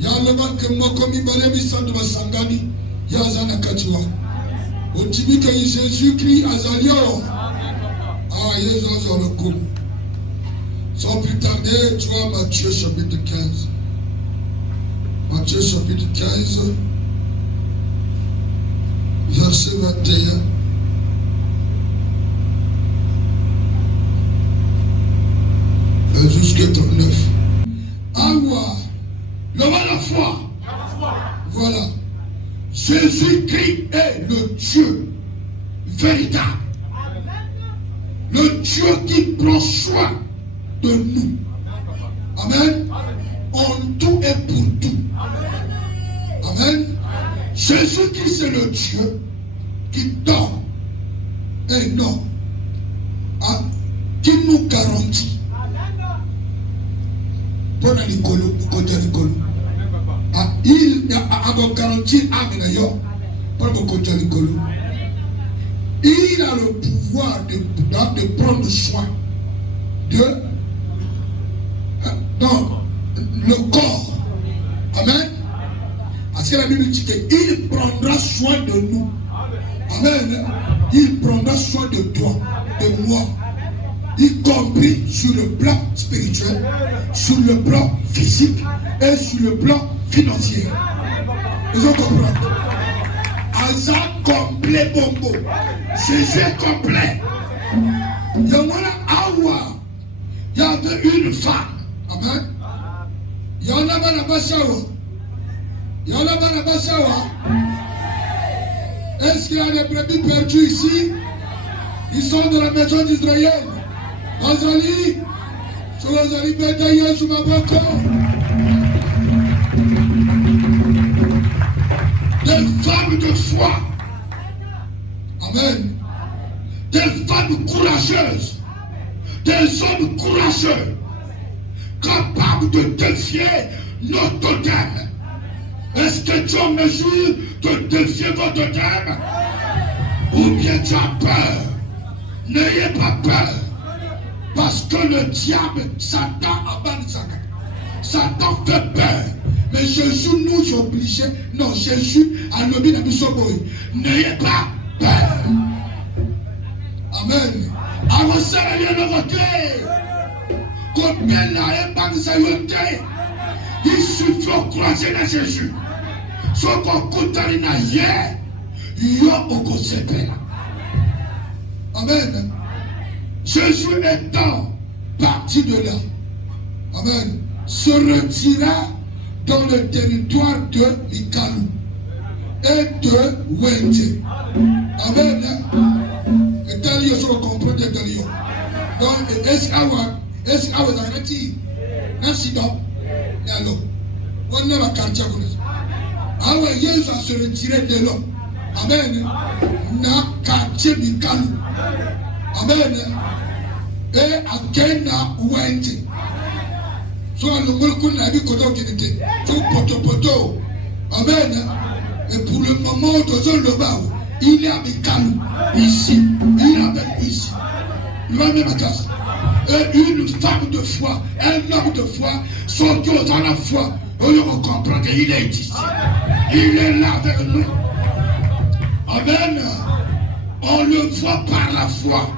Yalema ke mokomi balemi sandu basangani yazana katiwa. Otimi que Jésus-Christ azalio. Ah, Jésus azalio. Sans plus tarder, tu vois Matthieu chapitre 15. Matthieu chapitre 15, verset 21. Jusqu'à 39. Awa, la foi. Voilà. Jésus-Christ est le Dieu véritable. Le Dieu qui prend soin de nous. Amen. En tout et pour tout. Amen. Jésus-Christ c'est le Dieu qui donne et non, qui nous garantit. Bon Nicolo, il a garanti il a le pouvoir de prendre soin de dans le corps. Amen. Parce que la Bible dit qu'il prendra soin de nous. Amen. Il prendra soin de toi, de moi, y compris sur le plan spirituel, sur le plan physique et sur le plan financier. Vous comprenez? Azar complet bombo. Jésus est complet. Il y avait une femme. Amen. Il y en a Est-ce qu'il y a des brebis perdues ici? Ils sont dans la maison d'Israël. Azali, Azali Bédaïa, Jumaboko. Des femmes de foi. Amen. Des femmes courageuses. Des hommes courageux. Capables de défier nos totems. Est-ce que tu as mesure de défier vos totems? Ou bien tu as peur? N'ayez pas peur. Parce que le diable, Satan fait peur. Mais Jésus nous obligeait. Non, Jésus a nommé la mission. N'ayez pas peur. Amen. Il suffit de croiser dans Jésus. Ce qu'on compte na hier, il y a au conseil. Amen. Jésus étant parti de là, amen, se retira dans le territoire de Mikalou et de Wende. Amen. Et tel il faut comprendre tel il. Donc, est-ce que vous avez dit, merci donc, alors, on n'a pas quartier pour nous. Alors, Jésus se retirer de là. Amen. Na quartier Mikalou. Amen. Et à Kenya Wende. Soit le monde n'a vu qu'on a été. Tout poto. Amen. Et pour le moment, il est à Mikalou. Ici. Il est avec ici. Il va même à casa. Et une femme de foi, un homme de foi, sont tous dans la foi. On comprend qu'il est ici. Il est là avec nous. Amen. On le voit par la foi.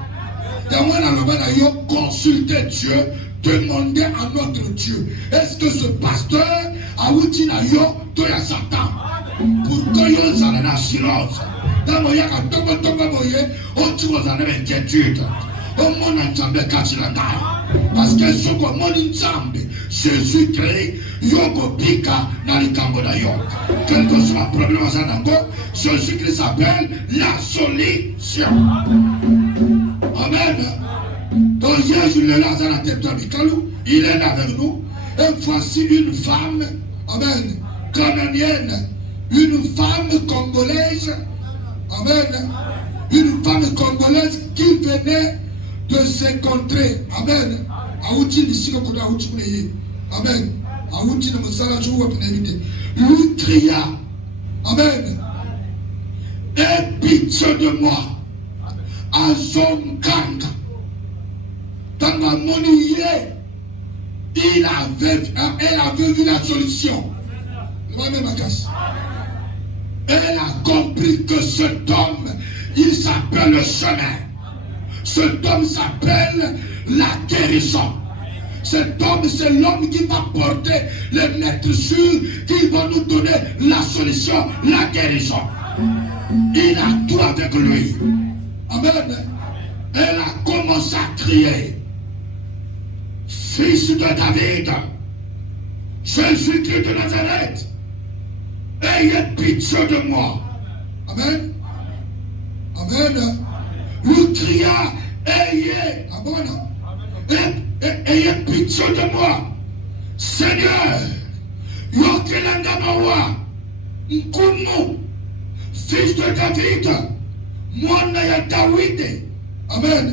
Consulter Dieu, demander à notre Dieu. Est-ce que ce pasteur a outil na yo to ya Satan pour que yo zana na silence? Dans moya ka tongo moye, on tu vas en inquiétude. On mon ensemble kachilanda. Parce que ce que mon ensemble Jésus-Christ yoko pika na likambo na yo. Quel que soit le problème à Zanango, Jésus-Christ s'appelle la solution. Amen. Donc Jésus est là dans la tête de Mikalou, il est là avec nous. Et voici une femme, amen, cananéenne, une femme congolaise, amen, une femme congolaise qui venait de ces contrées, amen. Amen. Lui cria, amen, aie pitié de moi. Azonganga. Dans la monnaie, elle avait vu la solution. Elle a compris que cet homme, il s'appelle le chemin. Cet homme s'appelle la guérison. Cet homme, c'est l'homme qui va porter les maîtres sûrs, qui va nous donner la solution, la guérison. Il a tout avec lui. Amen. Elle a commencé à crier. Fils de David, Jésus-Christ de Nazareth, ayez pitié de moi. Amen. Amen. Lui cria, ayez pitié de moi. Seigneur, Yokelangamawa, Nkumu, fils de David, Mwana ya David. Amen.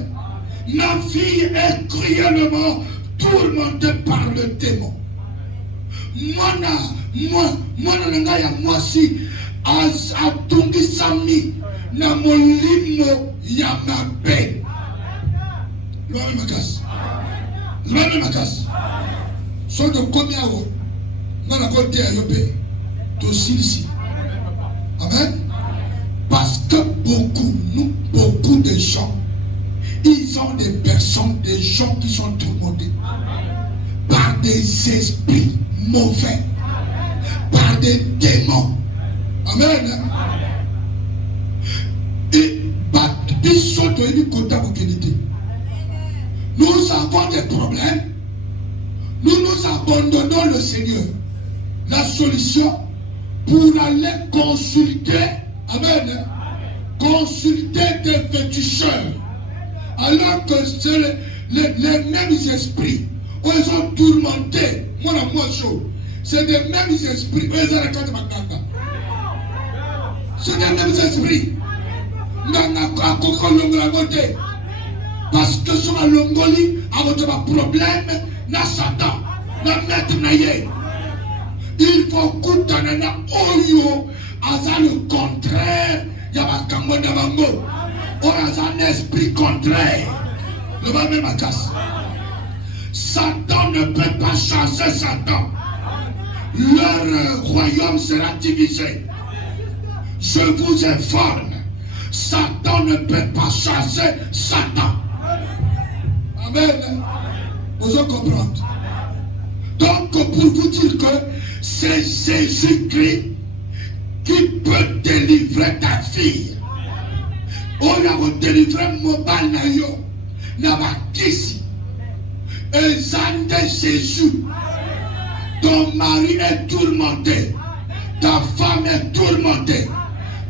Ma fille est cruellement tourmentée par le démon. Mwana nanga ya mwasi atungisami na molimo ya mabe. Loin makasi. So de combien vous dans la côte d'Ayopé ici. Amen. Parce que beaucoup de gens, ils ont des personnes, des gens qui sont tourmentés par des esprits mauvais, par des démons. Amen. Et nous avons des problèmes. Nous abandonnons le Seigneur. La solution pour aller consulter, amen, consulter des féticheurs. Alors que c'est les mêmes esprits, ils ont tourmenté. C'est des mêmes esprits. C'est des mêmes esprits. Parce que sur la Longolie, avec un problème, na Satan, na maître naïe. Il faut couper oyo, à le contraire, il y a un esprit contraire. Le va même à casse. Satan ne peut pas chasser Satan. Leur royaume sera divisé. Je vous informe, Satan ne peut pas chasser Satan. Amen. Vous comprenez? Donc, pour vous dire que c'est Jésus-Christ qui peut délivrer ta fille. On a délivré mon banayo. N'a pas qu'ici. Et Jésus. Ton mari est tourmenté. Ta femme est tourmentée.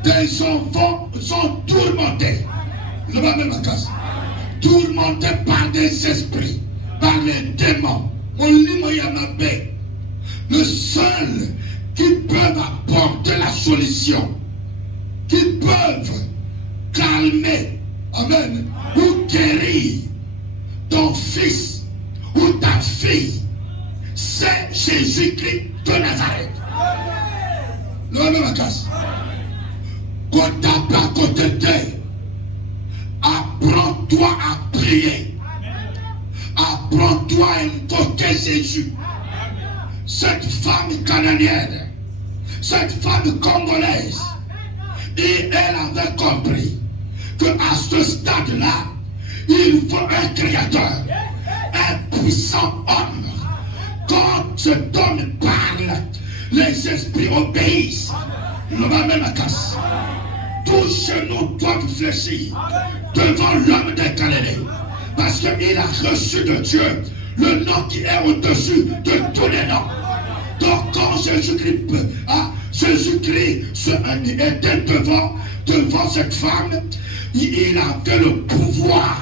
Tes enfants sont tourmentés. Le va même à casse. Tourmentés par des esprits, par les démons. Le seul qui peut apporter la solution, qui peuvent calmer, amen, ou guérir ton fils ou ta fille, c'est Jésus-Christ de Nazareth. Le même à casse. Quand tu n'as pas côté d'eux, apprends-toi à prier. Apprends-toi à invoquer Jésus. Cette femme canadienne, cette femme congolaise, et elle avait compris qu'à ce stade-là, il faut un créateur, un puissant homme. Quand cet homme parle, les esprits obéissent. Le va même à casse. Tous chez nous doivent fléchir devant l'homme des Galiléens. Parce qu'il a reçu de Dieu le nom qui est au-dessus de tous les noms. Donc quand Jésus-Christ était devant cette femme, il avait le pouvoir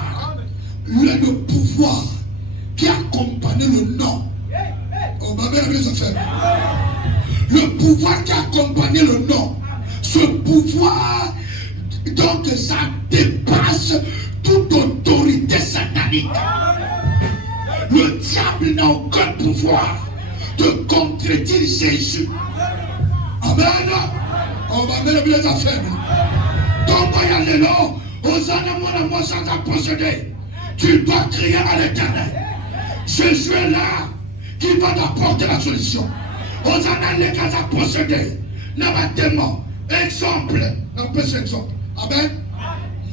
qui accompagnait le nom. On va bien les affaires. Le pouvoir qui accompagnait le nom. Ce pouvoir, donc ça dépasse toute autorité satanique. Le diable n'a aucun pouvoir de contredire Jésus. Amen. On va mettre les affaires. Donc, il y a les noms. Aux moi sans à posséder. Tu dois crier à l'Éternel. Jésus est là qui va t'apporter la solution. Aux annales les cas à posséder. N'a pas démon. Exemple. On peut cet exemple. Amen.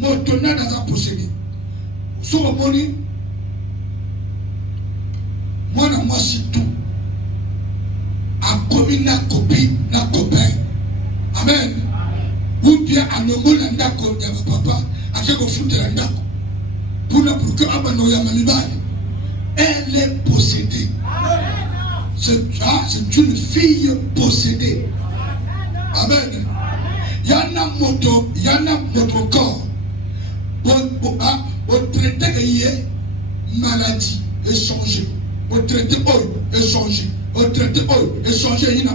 Motona dans un posséder. Sur le moni. Moi, c'est tout. A commis na copine, na copain. Amen. Ou bien à nommer la ndako de papa, à quelque foutre la ndako. Pour que Abano Yamalibal, elle est possédée. C'est une fille possédée. Amen. Yana moto corps. Au traité de maladie échangée. Au traité de échangé. Au traité de échangé, il y a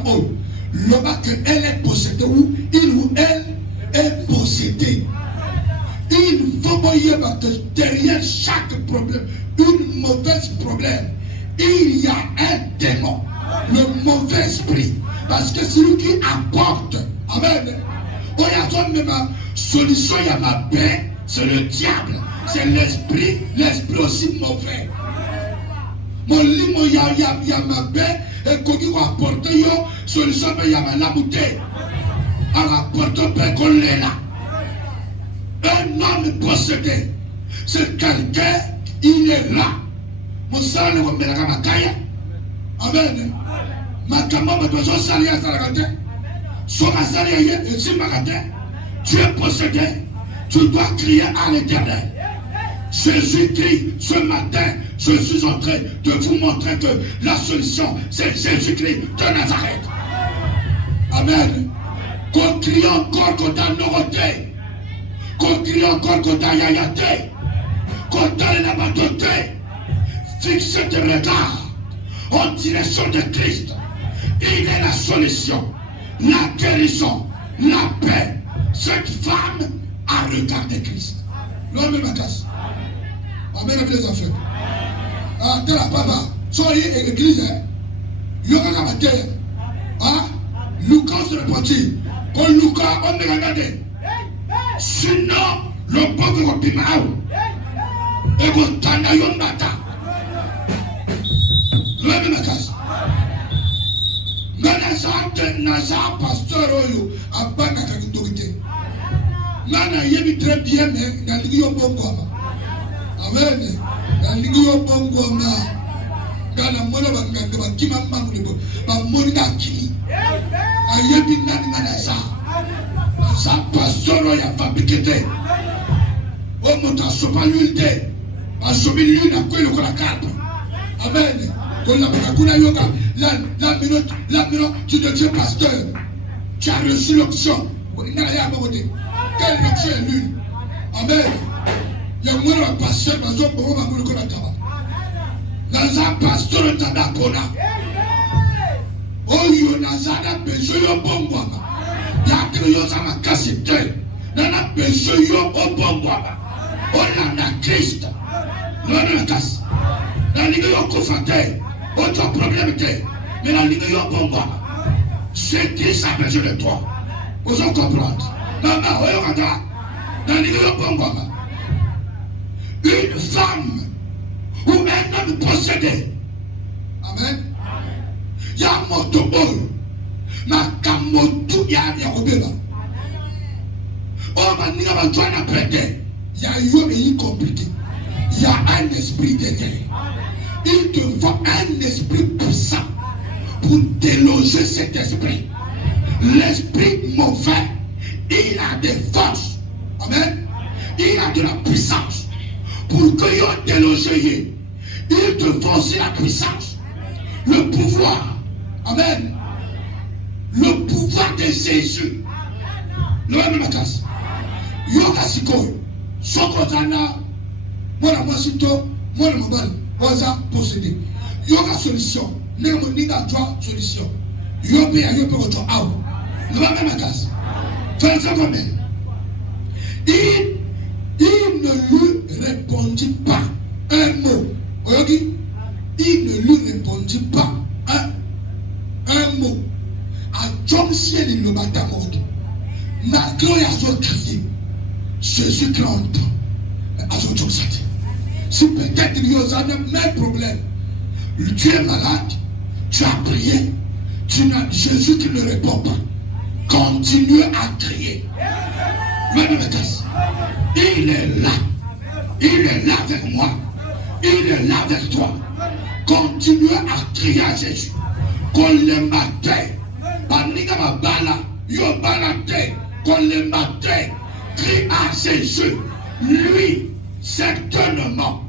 le bas qu'elle est possédée ou il ou elle est possédée. Il faut voir que derrière chaque problème, une mauvaise problème, il y a un démon, le mauvais esprit. Parce que c'est lui qui apporte. Amen. Il y a même solution, il y a ma paix, c'est le diable, c'est l'esprit aussi mauvais. Mon limo, il y a ma paix, et qu'on va apporter une solution, il y a ma bouteille. On apporte paix qu'on l'est là. Un homme possédé, c'est quelqu'un, il est là. Mon salaire, on met la camakaya. Amen. Ma camarade a besoin de salaire à Saragate. Son salaire est si magate. Tu es possédé, tu dois crier à l'Éternel. Jésus crie ce matin, je suis en train de vous montrer que la solution, c'est Jésus-Christ de Nazareth. Amen. Qu'on crie encore qu'on t'a noroté. Qu'on crie encore qu'on t'a yayaté. Qu'on t'a l'abadoté. Fixe tes regards en direction de Christ. Il est la solution, la guérison, la paix. Cette femme a regardé Christ. L'homme ma casse. Amen les affaires. Ah, tel papa, soyez l'église. Il y aura la matière. Ah, Lucas se répondit. Quand Lucas, on me regardé. Sinon, le pauvre Pimao. Et vous t'en yon bata. L'homme ma casse. Naza pasteur oyo abana kakitokite. Nana yebi très bien mais nalingi yo bongo. Amen. Nalingi yo bongo na. Gana mona banganga bakima mangu lebo. Ba mona kili. Ayebi nani naza. Sa pasteur oyo fabriqué. O mota sopa l'huile. Ba sobi l'huile na kwelo kwa carte. Amen. La minute, tu deviens pasteur. Tu as reçu l'option. Quelle option est l'une? Amen. Il y a moins de pasteur dans un moment où dans un pasteur de Tabakona. Oh, il y a un besoin de bon bois. Il y a un besoin de cassette. Il y a un besoin de bon bois. On a Christ. On a casse. Dans les confortés. Autre problème était, mais la ligne est bon. C'est qui ça a besoin de toi? Vous en comprendre. Une femme ou un homme possédé. Amen. Il y a un moto, ma kamotu ya obéba. Oh, ma niga ma joie n'a prêté. Il y a eu compliqué. Il y a un esprit derrière. Il te faut un esprit puissant pour déloger cet esprit. L'esprit mauvais, il a des forces. Amen. Il a de la puissance. Pour que tu déloge, il te faut aussi la puissance. Le pouvoir. Amen. Le pouvoir de Jésus. Le même makas. Yoga siko. Sokozana. Mwana mwasito. Mwana mabali. Waza possédé. Yoga solution. Némo ninga toi solution. Yope ya yope votre out. Le même makas. Fais ça comme il ne lui répondit pas un mot. Oyogi, il ne lui répondit pas un mot. À John Ciel, il le matin mort. Malgré il a son crié, Jésus qui entend. À son John Ciel. Si peut-être il y a un même problème, tu es malade, tu as prié, Jésus qui ne répond pas. Continuez à crier. Il est là. Il est là avec moi. Il est là avec toi. Continuez à crier à Jésus. Qu'on le matin. Panika bala. Yo balate. Qu'on le matin. Crie à Jésus. Lui, certainement.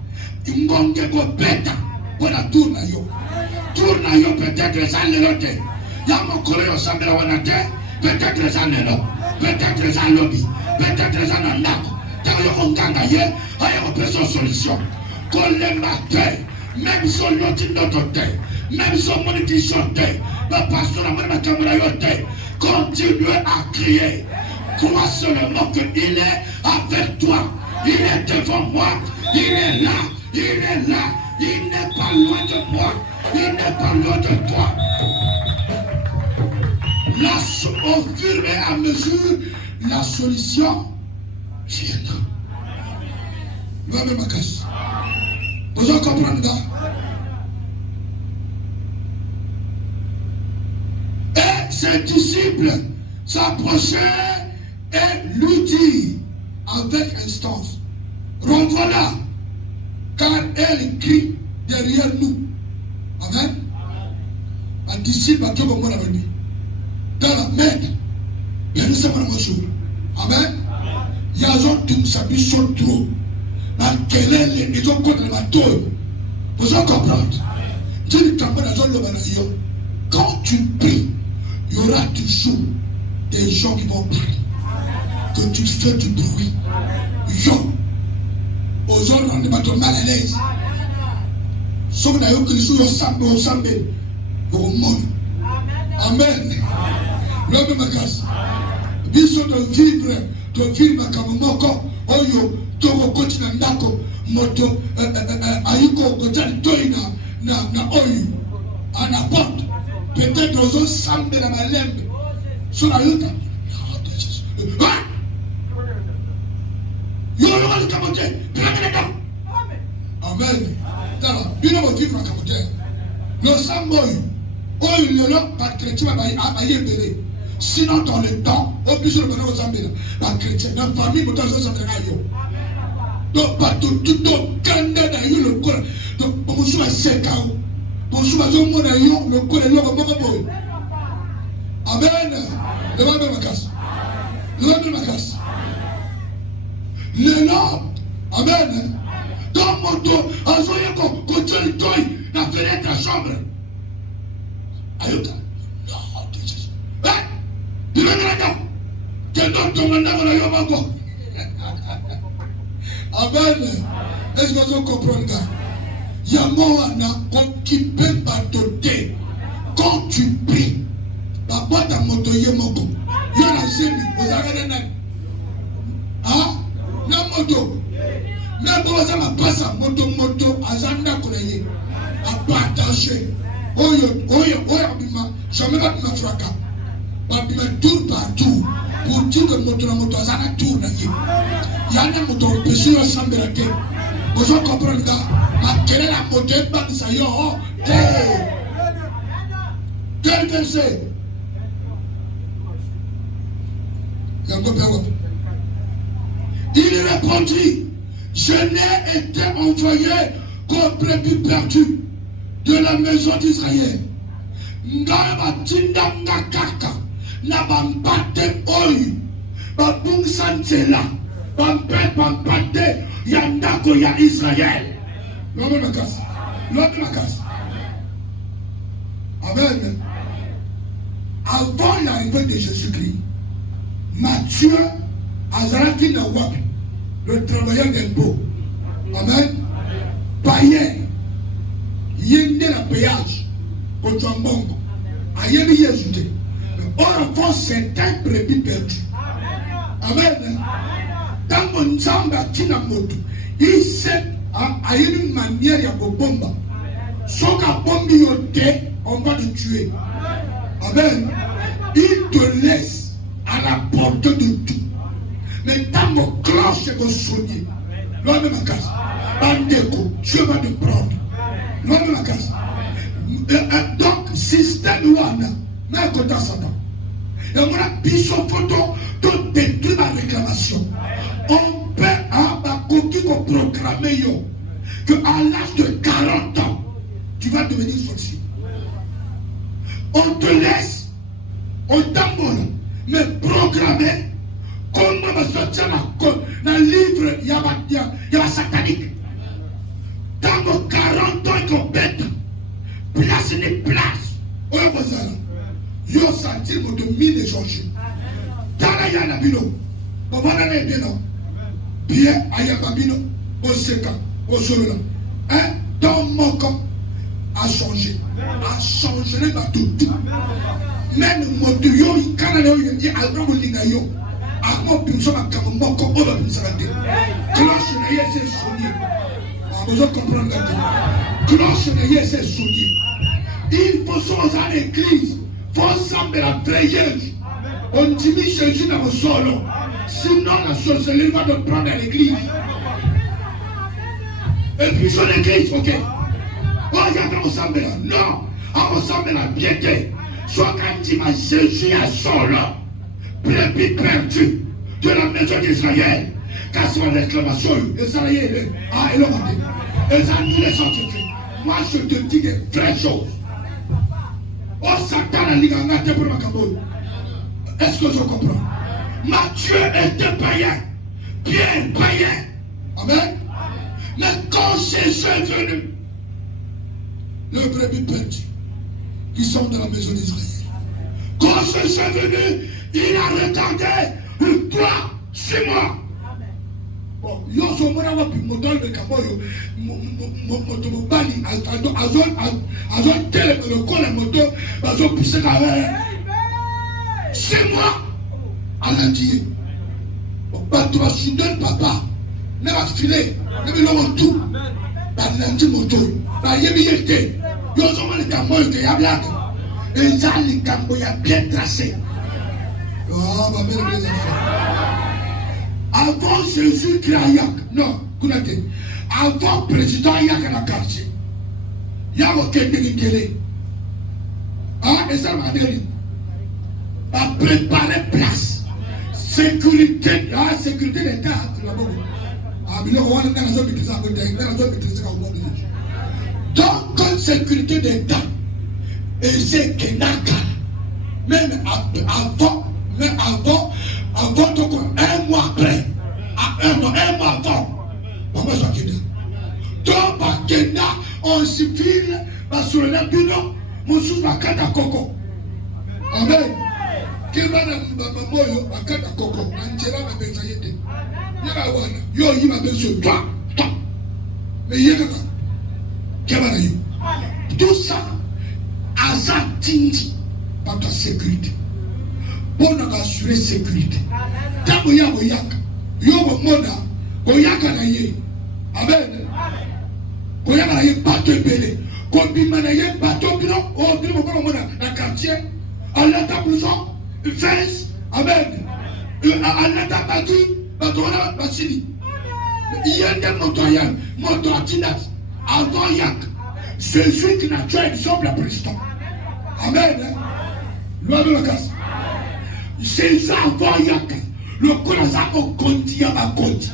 Ngonge ko beta. Pour la tourna yo. Tourna yo peut-être les années là. Yamo kore yo sambela wanate. Peut-être les années là. Peut-être les années lobby. Peut-être les années là. Quand yo konganga ye. Ayo besoin solution. Qu'on le matin. Même si on l'autre notre terre. Même si on monétisation terre. Papa sur la main de caméra yote. Continuez à crier. Crois seulement qu'il est avec toi. Il est devant moi. Il est là. Il est là. Il n'est pas loin de moi. Il n'est pas loin de toi. Là, au fur et à mesure, la solution viendra. Ma casse. Vous comprenez ça? Et ses disciples s'approchaient et lui dirent avec instance, renvoie-la, car elle crie derrière nous. Amen. Un disciple a tout le monde avec lui. Dans la main, il y a une semaine à Amen. Il y a un jour où s'habille sur trop. Quel est les maisons contre les bateaux? Vous en comprenez? Quand tu pries, il y aura toujours des gens qui vont prier. Que tu fais du bruit. Yo, aux gens on est pas mal à l'aise. Sauf d'ailleurs que les choses ressemblent au monde. Amen. L'homme me casse. Biso de vivre comme moko. Oyo, togo continue ndako moto ayiko kotali toi na oyo anaporte peut-être aux autres sambe na malembe sur la route. Yo le va camoter. Amen. Tala, bino mo vivre camoter. Le samboy oyo le lo pas chrétien ba ayebele. Sinon dans le temps, au plus de bonheur aux amis, la chrétienne, la famille, vous avez ça de yo. Donc, pas tout le candidat dans le corps. Donc, pour vous, c'est cao. Pour vous, le corps est là, amen. Levez ma casse. Levez ma casse. Le nom, amen. Dans mon dos, à joyer qu'on continue le toit, la fenêtre, la chambre. Ayuka. Amen. Est-ce que vous comprenez? Il y a un qui peut pas doter. Quand tu pries, la boîte à moto y est moko. Il y a la génie, vous avez un âme. Ah? La moto. Même quand vous avez passé à moto, à Zanda Koulaye, à partager. Oyo, jamais pas de fracas. Il me tourne partout pour dire que moto ça na tourne il y a un moto empêché de s'embraquer. Vous comprenez ça? Ma quelle est la moto pas de ça yo quel verset? Il répondit, je n'ai été envoyé qu'aux brebis perdues de la maison d'Israël. Ngaba tinda ngakaka. Na bambate oyu babungsansela bambate yandako ya Israël. L'homme me casse. Amen. Avant l'arrivée de Jésus-Christ, Matthieu Azaraki Nawab, le travailleur d'impôt, amen, payait yende la péage au Jambongo, ayebi yezute. Or, avant certains brebis perdus. Amen. Dans mon Nzamba Tina Moto, il sait à une manière de bomba. Sauf qu'à bombi on va le tuer. Amen. Il te laisse à la portée de tout. Mais dans mon cloche et mon soigner, l'homme de ma casse, Bandeko, Dieu va te prendre. L'homme de ma casse. Donc, système Wana. Mais à côté de Satan. Et on a biso photo de détruire la réclamation. On peut avoir programmer que à l'âge de 40 ans, tu vas devenir sorcier. On te laisse, on t'amole, mais programmer comment va sortir dans le livre, il y a satanique. Dans nos 40 ans, qu'on bête, place n'est place. On a besoin. Yo sentir mon domine changer. Tala ya na bino. Baba na na bino. Bien ayaba bino. Au seka, au solo. Hein? Dans mon corps a changé. A changé le bateau. Même mon Dieu, il canale il dit album linga yo. A mo pinso ma kamo mo ko o ba pinso ba de. Cloche na yese sonnier. A besoin comprendre ça. Cloche na yese sonnier. Il faut sortir à l'église. Ensemble de la prière. On diminue Jésus dans le sol. Sinon la sorcellerie va te prendre à l'église. Et puis sur l'église, ok. Oh, il y a ensemble là. Non. Ensemble la piété. Soit quand tu m'as Jésus à sol. Brebis perdu de la maison d'Israël. Car c'est la réclamation. Et ça y est. Ah, et l'on va dire. Et ça nous les autres. Moi je te dis des vraies choses. Oh Satan a ligangate pour ma cabole. Est-ce que je comprends? Matthieu était païen. Pierre païen. Amen. Mais quand Jésus est venu, le brebis perdu, qui sont dans la maison d'Israël. Quand Jésus est venu, il a regardé 3, 6 mois. Bon, yo so mona wa pi moto le kaboyo moto mobali azon tele le kola moto bazo pisse ka c'est moi à l'andier ba toi sudden papa ne va filer ne bi lo tout ba l'andi moto ba yebi yete yo so mona kaboyo ke ya blague et ça les kaboyo bien tracé. Oh ba belle les enfants. Avant Jésus qui a Yak, non, écoutez, avant président Yak dans le quartier, il y a aucun déguisé. Ah, et ça m'a dit, à préparer place, sécurité, la sécurité d'État, ah, mais on va dans la zone de donc, sécurité d'État, et c'est Kenaka, même avant, donc, un mois après, un mois avant, maman soit Kenya. Donc, à Kenya, on civil, sur le bino, mon sous va kata koko. Amen. Qui va dans le moyo, à kata koko, Angela m'a besoin. Yo, il m'a besoin de toi. Mais il y a tout ça, à ça, tindi, par ta sécurité. Pour nous assurer sécurité. Tant que y'a moyak, yo mona, koyaka na ye. Amen. Koyaka na ye bateau belé. Kombima na ye bateau bino, oh bino mona mona na quartier. Alata prison, fence. Amen. Alata batu, bateau na basini. Il y a des motos à Tinas, avant Yak. Jésus qui n'a tué exemple la président. Amen. Loi de la casse. Jésus avant Yak. Le Konaza au Conti à ma compte.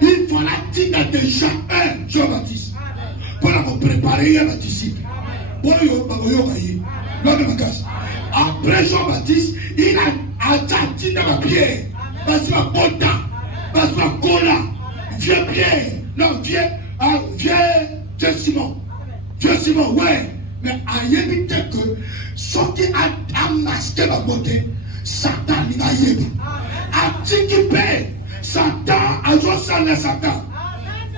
Il faut la tina déjà un Jean-Baptiste. Pour la préparer à la disciple. Pour le Loi de la casse. Après Jean-Baptiste, il a attendu dans ma pierre. Parce que ma bonne parce que ma cola. Vieux Pierre, non, vieux Simon. Vieux Simon, ouais. Mais à éviter que ce qui a masqué ma beauté, Satan n'a yébi. A t'équiper, Satan a joué ça le Satan.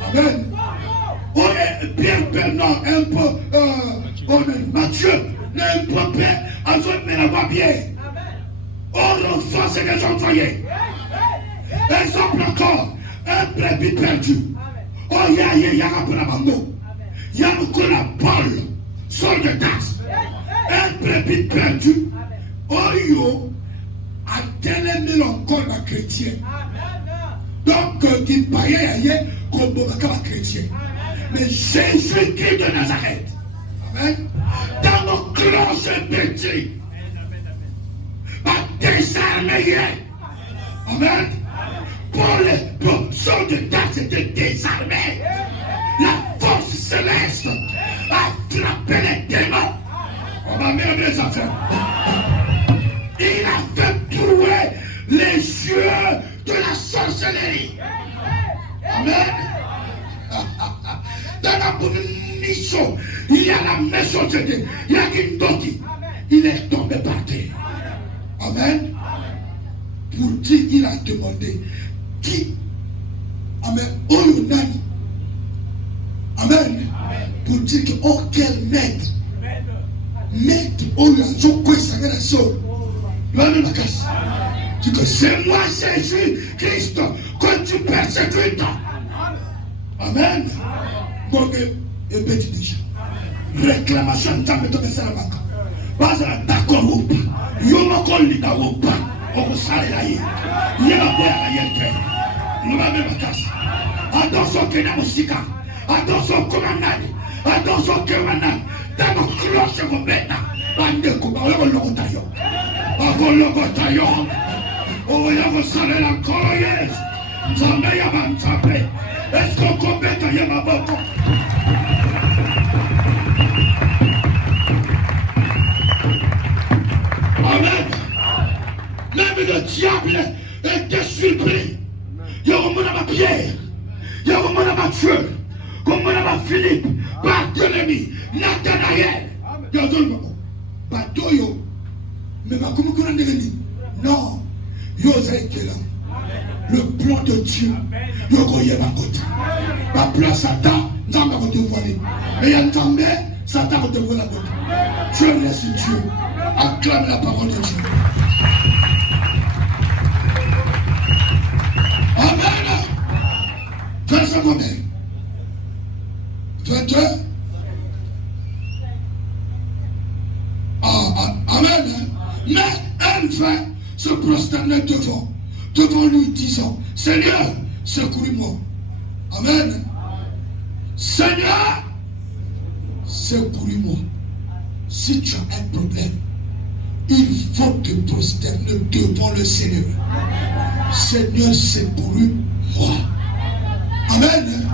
Amen. Pierre, non, un peu, Matthieu, un peu, a joué mais la voix bien. On renforce les employés. Exemple encore. Un brebis perdu. Oh, il y a un peu la bango. Il y a encore la Paul, sol de taxe. Un brebis perdu. Oh, yo, a tellement encore la chrétien. Donc, il paye comme la chrétien. Mais Jésus-Christ de Nazareth. Amen. Dans nos cloches petit. désarmé. Amen. Pour son de terre, c'était désarmé. La force céleste a frappé les démons. On va mettre les affaires. Il a fait trouver les yeux de la sorcellerie. Amen. Dans la mission, il y a la maison de Dieu. Il y a Kindoki. Il est tombé par terre. Amen. Pour dire, il a demandé qui. Amen. Oyonani. Amen. Pour dire que, oh, quel maître. Maître, Oyonani, quoi ça va la chose. Dis que c'est moi, Jésus-Christ, que tu persécutes. Amen. Bon, et petit déjà. Réclamation, ça me donne ça la banque. Pas d'accord ou pas. Yoma kolida ou pas. On s'arrête là. Il y a la boya à yente. Nous va même casse. Attention que na musique. Attention commandant. Attention que maintenant. Dans nos cloches vous bêta. Bande ko ba le lokotayo. Ba le lokotayo. Oh ya vous s'arrête la coloyeuse. Zamba ya bantape. Est-ce qu'on compète ya maboko? Amen. Même le diable était surpris. Il y a un Pierre, il y a un Matthieu, comme un Philippe, Barthélemy, Nathanaël. Il y a un Batoyo. Mais comment on a dit? Non, il y a le plan de Dieu. Il y a un côté. Ma place Satan, Satan va te voir. Mais il y a un temps, Satan va te voir la côté. Dieu laisse Dieu. Acclame la parole de Dieu. Amen. Verset combien? 22. Amen. Mais elle vint se prosterner devant lui, disant, Seigneur, secours-moi. Amen. Seigneur, secours-moi. Si tu as un problème, il faut te prosterner devant le Seigneur. Seigneur, secours-moi. Amen.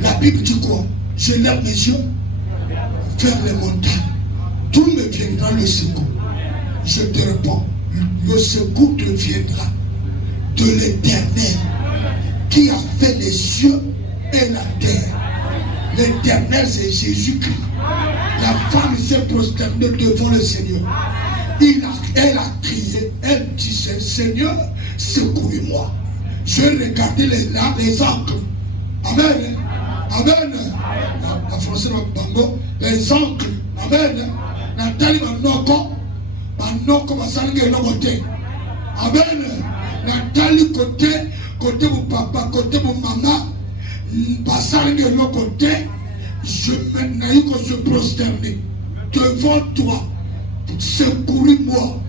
La Bible dit quoi? Je lève mes yeux vers les montagnes. Tout me viendra le secours. Je te réponds, le secours te viendra de l'Éternel qui a fait les cieux et la terre. L'Éternel, c'est Jésus-Christ. La femme s'est prosternée devant le Seigneur. Elle a crié, elle disait, Seigneur, secours-moi. Je regardais les ancres. Amen. Amen. En français, les ancres. Amen. Nathalie Manoko. Manoko Masangue Logote. Amen. Nathalie côté mon papa, côté mon maman. Basangue Logote. Je m'en que se prosterner devant toi. Secouris-moi.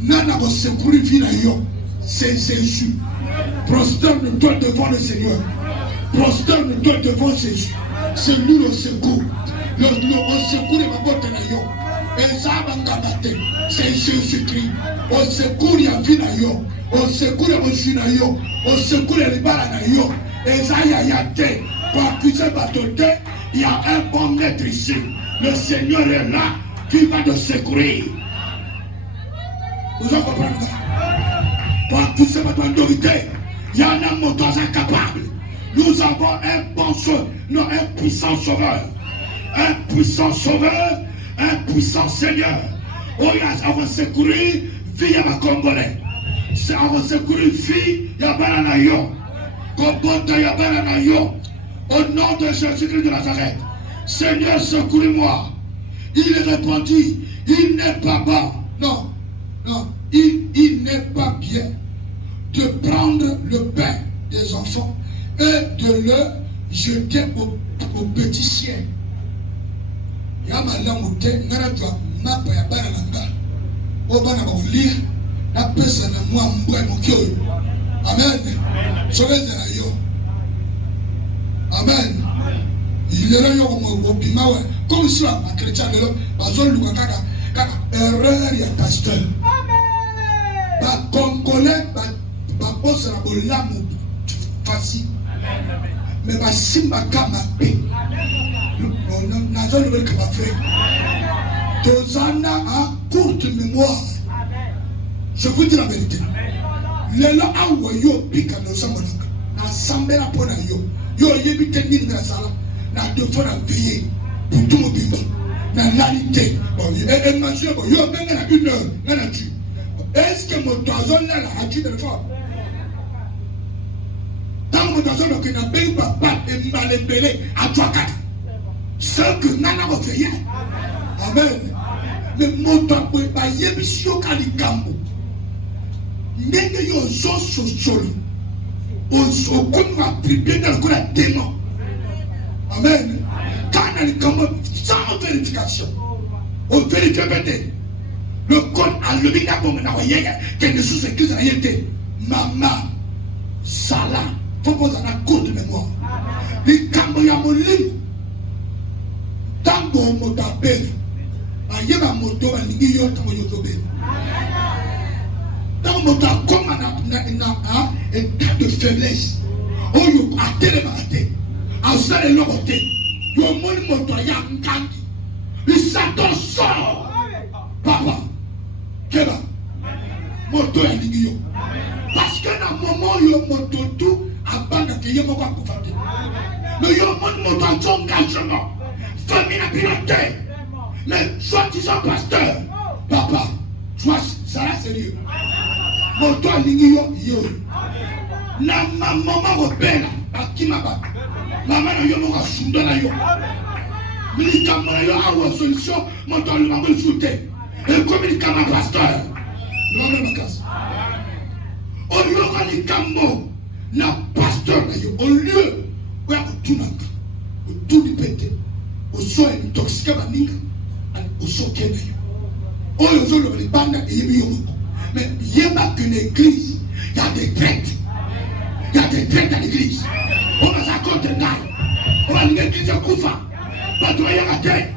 Nana va secourir Vinayo. C'est Jésus. Prosterne-toi devant le Seigneur. Prosterne-toi devant Jésus. C'est lui le secours. Le secours est ma botte nayo. Et ça c'est Jésus-Christ. Au secours, il y a Vinayo. Au secours, il y a Moshinayo. Au secours, il y a Libaranayo. Et ça, il y a Yate. Pour accuser Batote, il y a un bon maître ici. Le Seigneur est là qui va te secourir. Vous en comprenez ça? Pour accuser votre autorité, il y en a motos incapables. Nous avons un bon sauveur, non, un puissant sauveur. Un puissant sauveur, un puissant Seigneur. Oh, on va secourir, vie à ma Congolais. On va secourir, vie, il y a Baranayo. Kobota, il y a Baranayo. Au nom de Jésus-Christ de Nazareth. Seigneur, secours-moi. Il répondit, il n'est pas bon. Non, non, il n'est pas bien de prendre le pain des enfants et de le jeter au petit chien. Yamala mute ngara twa mapa ya bana nanga. O bana ba lire na pesa na moi mbwe mokyo. Amen. Soveza na yo. Amen. Il est là au bimawe comme si un chrétien de l'homme bazol lu kaka erreur ya pasteur. bolamu facile. Mais ma simba kama pe. Nazo le kama frère. Tozana a courte mémoire. Je vous dis la vérité. Le la awo yo pika no samonaka. Na sambela pona yo. Yo yebi tenini na sala. Na devant la veiller pour tout le bimba. Na réalité. Et monsieur, yo benga na 1 heure. Na tu. Est-ce que mon toison là la a-tu de fois? Dans mon toison que na benga papa et malébélé à 3-4. Ce que nana va veiller. Amen. Mais mon toison peut pas yebi sio kalikambo. Ndenge yo zo sosolo. O kono a privé dans le cours de démon. Amen. Quand on est comme sans vérification, on vérifie peut-être. Le code a levé d'abord maintenant, qu'il ne sous église n'a été. Maman, Salah, faut poser la cour de mémoire. Les Camboyans m'ont libre. Tant qu'on m'a appelé, il y a un moto à l'Union de Moyotobé. Tant qu'on m'a comme un état de faiblesse. Oh, you a télématé. En salle de l'autre, you a mon motoya Nkandi. Le Satan sort. Papa, Keba, motoya Nigio. Parce que dans le moment où you moto tout, abandonne que you m'ont pas confondu. Mais you mon moto engagement. Famille n'a piloté. Mais soi-disant pasteur, papa, toi, ça là sérieux. Moto Nigio, yo. Na maman repère. Akimaba. Maman na yo mo sunda na yo. Milika na yo awa solution mon temps le maman souté. Et communique ma pasteur. Maman na casa. Au lieu de kambo na pasteur na yo au lieu où ya kutunaka. Au tout du pété. Au so intoxiqué baninga. Au so kena yo. Oh yo zo le banda et yebi yo. Mais yeba que l'église, il y a des traites. Il y a des traites à l'église. On va s'accorder on va l'église à Koufa. Pas de rien à terre.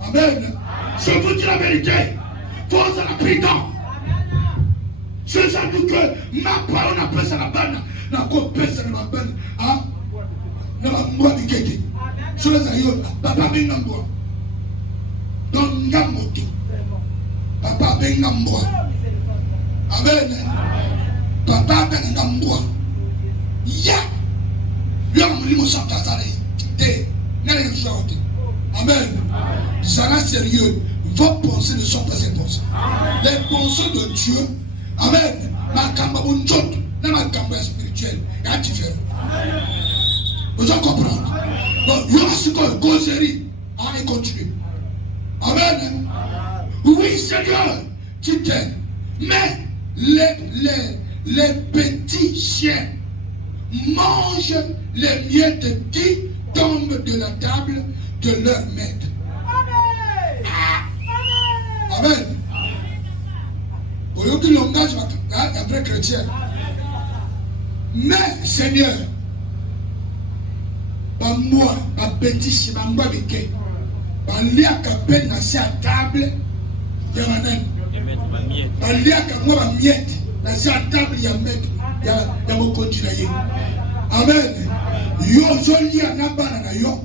Amen. Je vous dis la vérité. Force à la prudence. Je j'avoue que ma parole n'a pas ça la banne. N'a pas personne n'a pas banne. Ah, n'a pas moi de quelqu'un. Sur les aïeux, papa ben n'amboa. Dans n'amoto. Papa ben n'amboa. Amen. Papa ben n'amboa. Ya. Amen. Ça là sérieux. Vos pensées ne sont pas ces pensées. Les pensées de Dieu. Amen. Ma kamba bonjot. Ma kamba spirituelle. Il y a différent. Vous en comprenez? Donc, il y a ce qu'on causerie. Allez, continuez. Amen. Oui, Seigneur. Tu t'aimes. Mais les petits chiens mangent les miettes qui tombent de la table de leur maître. Amen. Au lieu du langage après chrétien. Mais Seigneur, moi, ma petit chien, moi, bébé, lia kapel na si à table ya manen. Lia kapel ma miette na si à table ya maître ya mokonzi na ye. Amen. Yo zolia na bana na yo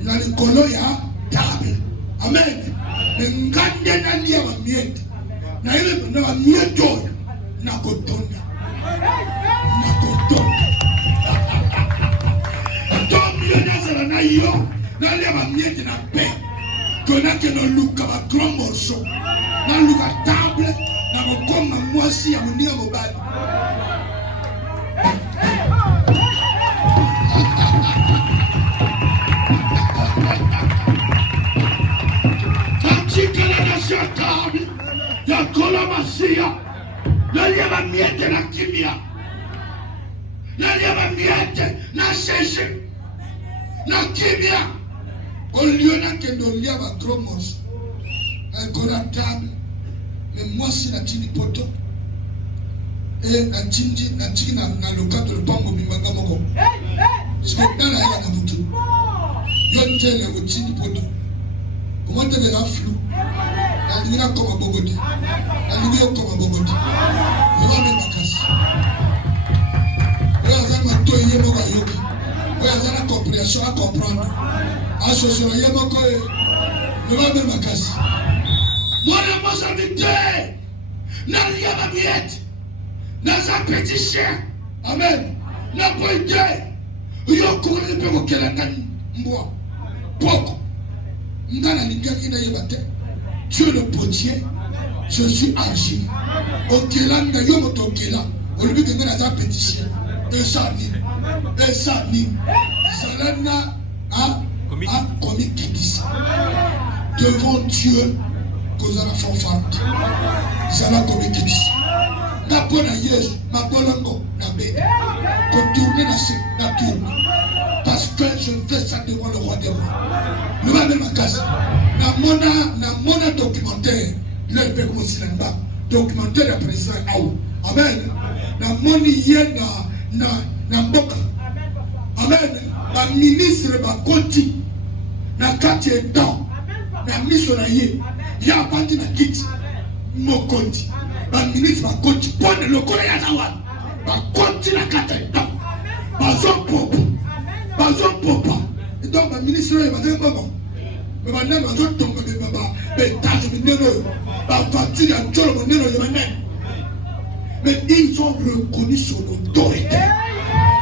na likolo ya table. Amen. Ngande na lia ma miette. Na ile na ma miette na kotonda. Na kotonda. Tom yo na zala na yo na lia ma miette na paix. Qu'on que nos loups comme un grand morceau. Dans le table, dans le comme moi aussi à mon nez au bal. Quand tu es la nation table, il y a Colomasia, il y a ma miette de la kimia, il y a ma miette, la séché, la kimia. Au lieu de donner un gros morceau, un gros table, mais moi si la tini poto, et la tini na le cadre de pango bimanga moko. C'est que dans la haine à boutou. Yonte le tini poto. Comment te verras flou? La lumière comme un bogoté. La lumière comme un bogoté. Le va mettre ma casse. génération à comprendre. À ce soir, il y a mon coeur. Le va même ma casse. Moi, je m'en invité. N'a rien à miette. Dans un petit chien. Amen. N'a pas été. Il y a encore un peu de moi. Pourquoi? Tu es le potier. Je suis argile. Ok, là, il y a un ok là. Au lieu de donner un petit chien. Et ça, et ça, ça n'a commis qui dit ça. Devant Dieu, cause à la fanfare. Ça n'a commis qui dit ça. Na bona Yesu, ma bolongo, na bête. Contourner la tourne. Parce que je fais ça devant le roi des rois. Le roi de ma casa. Na mona documentaire. Là, il peut commencer là-bas. Documentaire à président. Amen. Na moni yé na mboka. Amen. Na ministre ba koti. Na kati etan. Na miso na ye. Ya bandi na kiti. Mokonti. Ba ministre ba koti. Pone le kore ya zawa. Ba koti na kati etan. Ba zon popo. Ba zon popa. Et donc ba ministre ya ba zon popo. Ba nene ba zon tongo de baba. Étage de neno. Ba voiture ya tcholo mo neno ya nene. Mais ils ont reconnu son autorité.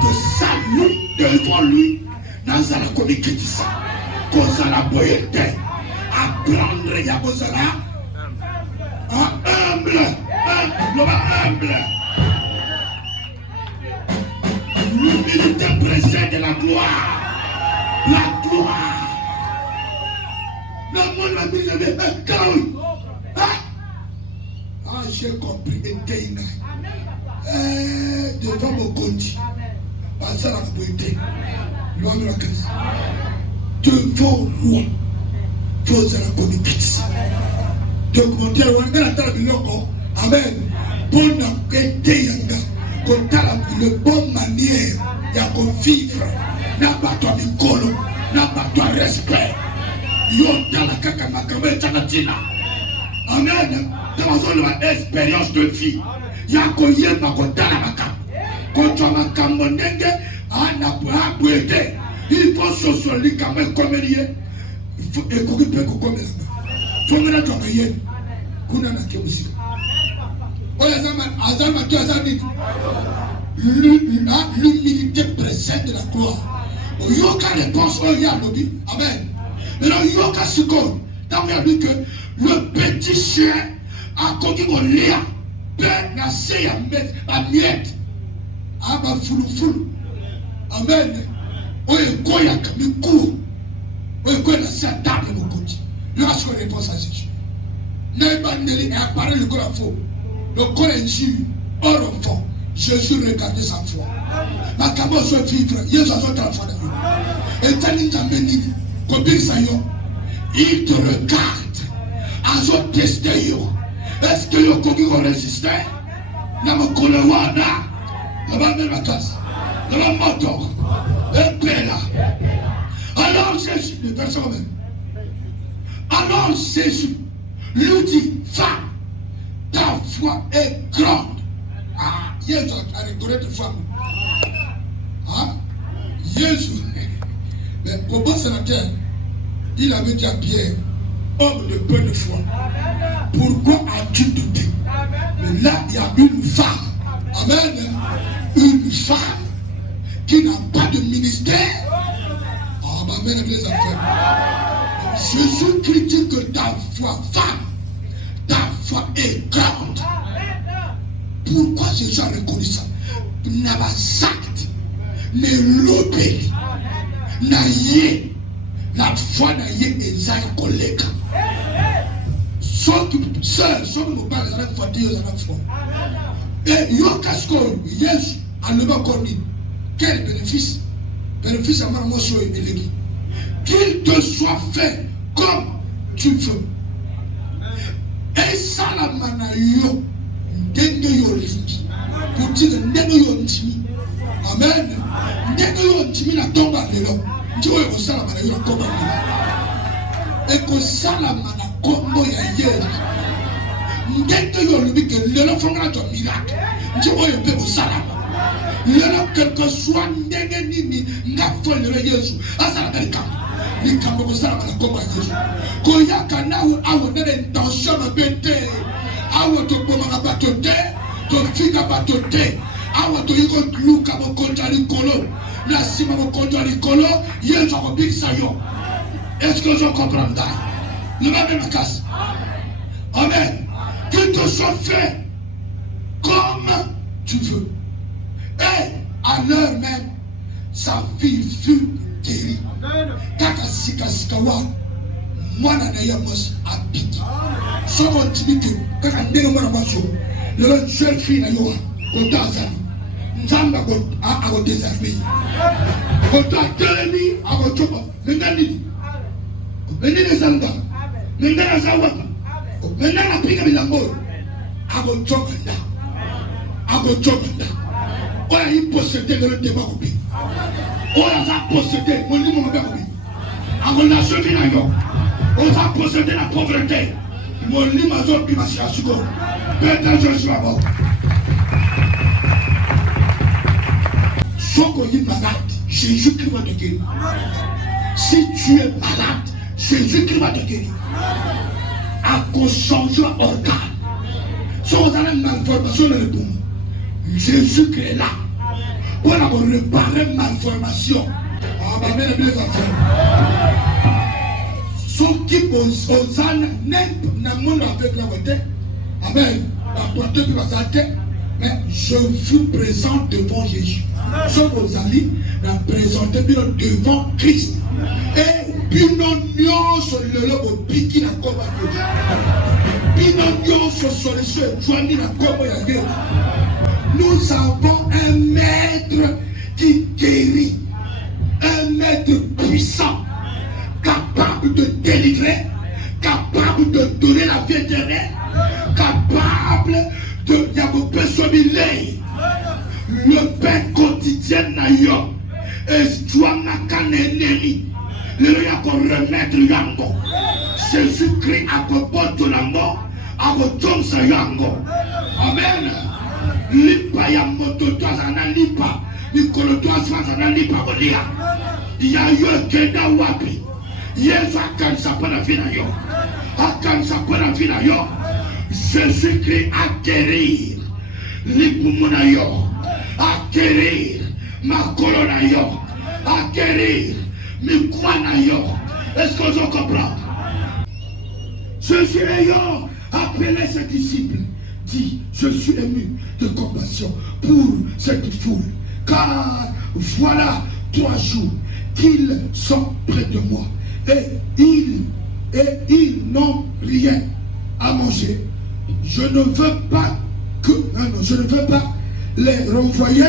Que ça, nous devons lui, dans la communauté, qu'on a la boyauté, apprendre Yabozala, humble, l'humilité précède la gloire. La gloire. Le monde a dit, j'ai compris, devant mon compte, pas à la beauté, loin de la crise. Devant roi, pose à la communauté. Documentaire, on a la table de l'eau. Amen. Bon enquête, le bon manière, il y a qu'on vivre, n'a pas toi micolo, n'a pas toi respect. Yota la kakamakame tanatina. Amen. Dans une expérience de vie, il y a qu'on y ait pas qu'on t'a la maca. Quand tu as ma camonenge, il faut socialiser comme un comédien. Il faut écouter comme un il faut mettre un comédien. Qu'on a la musique. L'humilité présente de la gloire. Il y a une réponse au Yalobi. Amen. Mais là, il y a un seconde. Dans le but que le petit chien a connu mon lien. Père n'a essayé à miette. À ma foulou. Amen. On est quoi il y a comme un coup. On est quoi il y a une table de mon côté. Il y a une réponse à Jésus. N'est pas apparaît le corps faux. Le corps est Jésus. Or enfant. Jésus regardait sa foi. Ma cabane soit vivre. Jésus a son enfant de lui. Et t'as dit il te regarde. As on testé yo. Est-ce que yo kogi ko résister? Na mo kolewana. La bande de la casse. De la moto. Et pela. Alors Jésus, le personne même. Alors Jésus lui dit, femme, ta foi est grande. Ah, Jésus a rigolé de femme. Ah, Jésus. Mais pour passer la terre, il avait dit à Pierre, homme de peu de foi, pourquoi as-tu douté? Mais là, il y a une femme, amen, une femme qui n'a pas de ministère. Ah, ma mère les affaires. Jésus critique que ta foi, femme, ta foi est grande. Pourquoi Jésus a reconnu ça? N'a pas acte, mais l'obéit. Naïe, la foi naïe est un collègue. Sauf que mon père est la foi, Dieu est la foi. Et Yokasko, yes, à ne pas connu. Quel bénéfice? Bénéfice à moi, je suis élégué. Qu'il te soit fait comme tu veux. Et ça, la manayo, n'engue yo lingi. Pour dire, n'engue yo ntimi. Amen. N'engue yo ntimi na tomba lelo. Dieu est au salama na yo tomba lelo. Et qu'au salama na kombo ya yela. N'engue yo lubi que lelo fonga to miracle. Dieu est au salama. Il y a quelque soit nini n'a pas le Jésus. Asalamalika. Ni kambo sala na koma Yesu. Koya kana awo na intention na bete. Awo to boma na batote, to fika batote. Awo to yiko luka mo kontra likolo. Na sima mo kontra likolo, Yesu ko bikisa yo. Est-ce que je comprends ça? Le même ma casse. Amen. Que te soit fait comme tu veux. Et à l'heure même, sa fille fut guérie. Kaka sika sika wa mwana na ya mos abiki. So on dit que kaka ndeno mwana macho. Le jeune fille na yo otazana. Nzamba ko a ko désarmer. Ko ta telemi a ko chopa. Ngani. Ngani zanga. Ngani zawa. Ngani apiga milango. A ko chopa nda. A ko chopa nda. Oya yi posséder le débat kopi. Oya va posséder mon livre kopi. A ko la chevi na yo. On va posséder la pauvreté. Mon livre zo pi masi asuko. Peut-être je suis mort. Soko yi malade, Jésus-Christ va te guérir. Si tu es malade, Jésus-Christ va te guérir. À cause changer organe. Si on a une malformation dans le poumon, Jésus-Christ est là. On a réparé malformation. Ah, ma mère est bien enfants. Ceux qui osent n'a monde avec la voûte. Amen. La porte de la santé. Mais je vous présente devant Jésus. Je vous allez la présenter devant Christ. Et puis nous sur le lobe piqué la coba. Puis nous sur solution joignent la coba. Nous avons un maître qui guérit, un maître puissant, capable de délivrer, capable de donner la vie éternelle, capable de le pain quotidien nayo et toi na kaneneri le ya ko remettre yango Jésus-Christ a proposé yango a kotonsa yango. Amen. Lipa ya moto twazana lipa mikolo twazana lipa kolia ya yo kenda wapi Yesu akanisa pana vina yo akanisa pana vina yo. Jésus-Christ a guéri l'ipumuna yo, a guéri ma colonna yo, a guéri mi kwana yo. Est-ce que je comprends? Jésus yo appelé ses disciples, dit, je suis ému de compassion pour cette foule, car voilà 3 jours qu'ils sont près de moi et ils n'ont rien à manger. Je ne veux pas je ne veux pas les renvoyer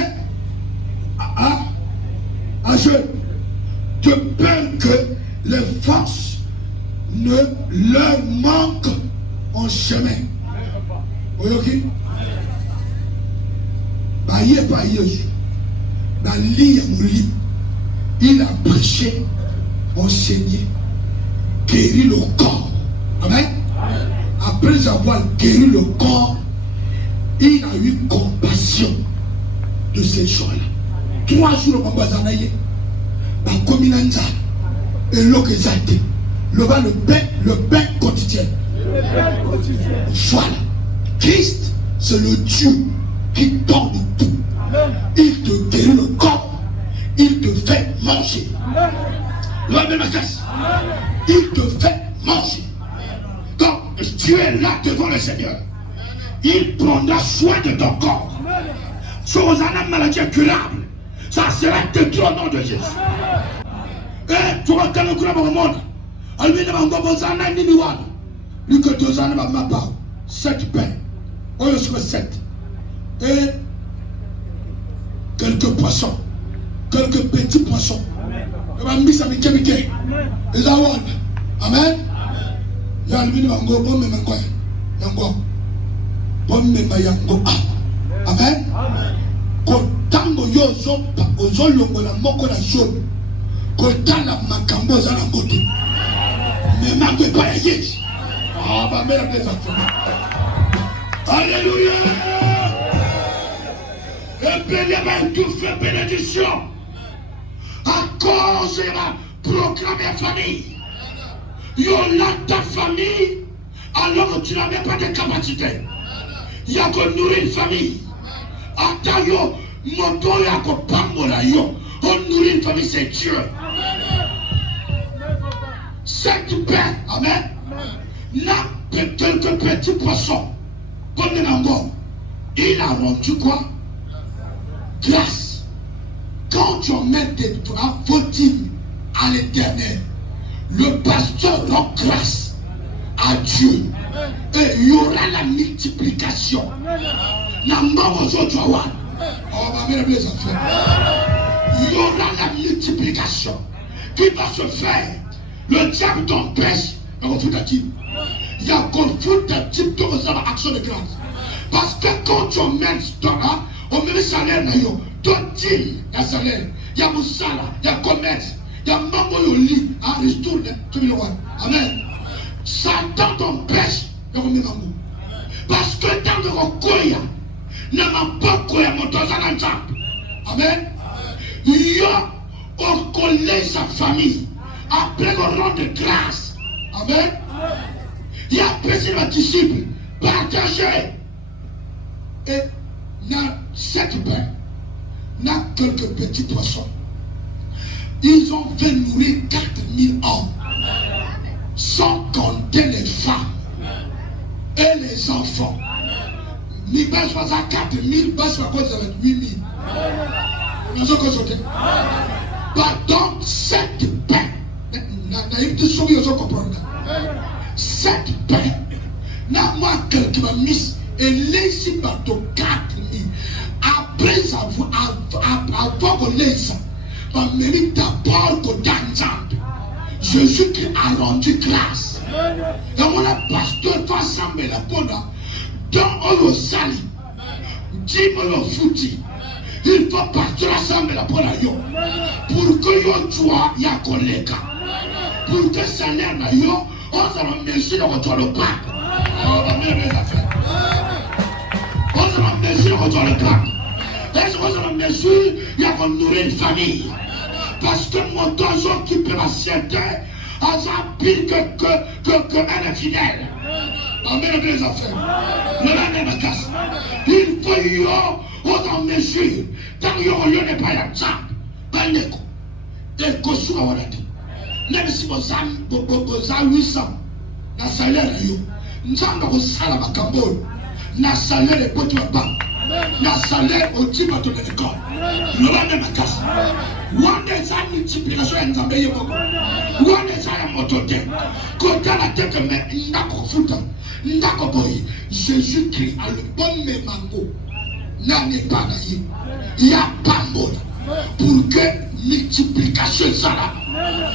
à jeûne, de peur que les forces ne leur manquent en chemin. Ok? Il a prêché, enseigné, guéri le corps. Amen. Après avoir guéri le corps, il a eu compassion de ces gens-là. 3 jours, et le pain quotidien. Voilà. Christ, c'est le Dieu qui donne tout. Il te guérit le corps, il te fait manger. Il te fait manger. Donc, tu es là devant le Seigneur. Il prendra soin de ton corps. Si vous avez une maladie incurable, ça sera détruit au nom de Jésus. Et tu vas quand même au monde. On lui demande comment ça n'a ni one. Lui que 2 ans, ma part. 7 pains. On y a 7. Et quelques poissons. Quelques petits poissons. Et ma mise à mes kémiqués. Et ça va. Amen. Il y a lui demande bon mais quoi. Yango. Bon mais yango. Amen. Kotango yo zo longola moko na jaune. Kotala makambo za na côté. Mais ma peut pas y aller. Ah bah mère des enfants. Alléluia. Et rébellion va étouffer bénédiction. À cause de la proclamer famille. Yola ta famille alors que tu n'avais pas de capacité. Il y a qu'on nourrir une famille. Attends yo, moto ya ko pambola yo. On nourrit une famille, c'est Dieu. Cette paix, amen. N'a quelques petits poissons. Comme Nango. Il a rendu quoi? Grâce. Quand tu emmènes tes fautives à l'Éternel, le pasteur rend grâce à Dieu. Et il y aura la multiplication. Il y aura la multiplication qui va se faire. Le diable t'empêche. Il y a qu'on fout un type de action de grâce. Parce que quand tu emmènes on met le salaire, ton deal, il y a salaire, il y a moussala, il y a commerce, il y a mambo yoli, à retourner, tu veux le voir. Amen. Satan t'empêche de remettre mambo. Parce que tant de rekoya, n'a pas koya mon temps à l'ensemble. Amen. Il y a collé sa famille après le rang de grâce. Amen. Il y a apprécié le disciple, partagé. Et dans cette paix, dans quelques petits poissons, ils ont fait nourrir 4000 hommes, sans compter les femmes et les enfants. Ni bas soit à 4000, bas soit à 8000. Nous avons consulté. Pardon, cette paix, cette paix, n'a moi quelqu'un m'a mis. Et laissez par ton 4000. Après avoir qu'on laisse, ma mérite d'abord qu'on t'entende. Jésus qui a rendu grâce. Et on a pasteur face à la bonne. Dans le sali, dis-moi le fouti. Il faut partir ensemble la bonne. Pour que yo joie, y a collègue. Pour que ça n'ait pas yo, on s'en mesure de retourner le pape. On va mettre les affaires. On se rend mesure contre le peuple. Est-ce qu'on se rend mesure, il y a qu'on nourrit une famille. Parce que mon donjon qui peut l'assiéter, a ça pire qu'un infidèle. Amen, les affaires. Le lendemain de casse. Il faut y avoir autant mesure. Tant qu'il y a n'est pas un tchap. Pas un écho. Et qu'on soit on a dit. Même si vous avez 800, la salaire est yo. Nous avons un salaire à Cambodge. Na salaire les potes à banque. Na salaire au type de l'école. Le lendemain de casse. One des ans multiplication en Zambie. One des ans mototé. Quand la tête mais n'ako fouta. N'ako boy. Jésus-Christ a le bon mémango. N'a n'est pas naïf. Il y a pas mot. Pour que multiplication ça là.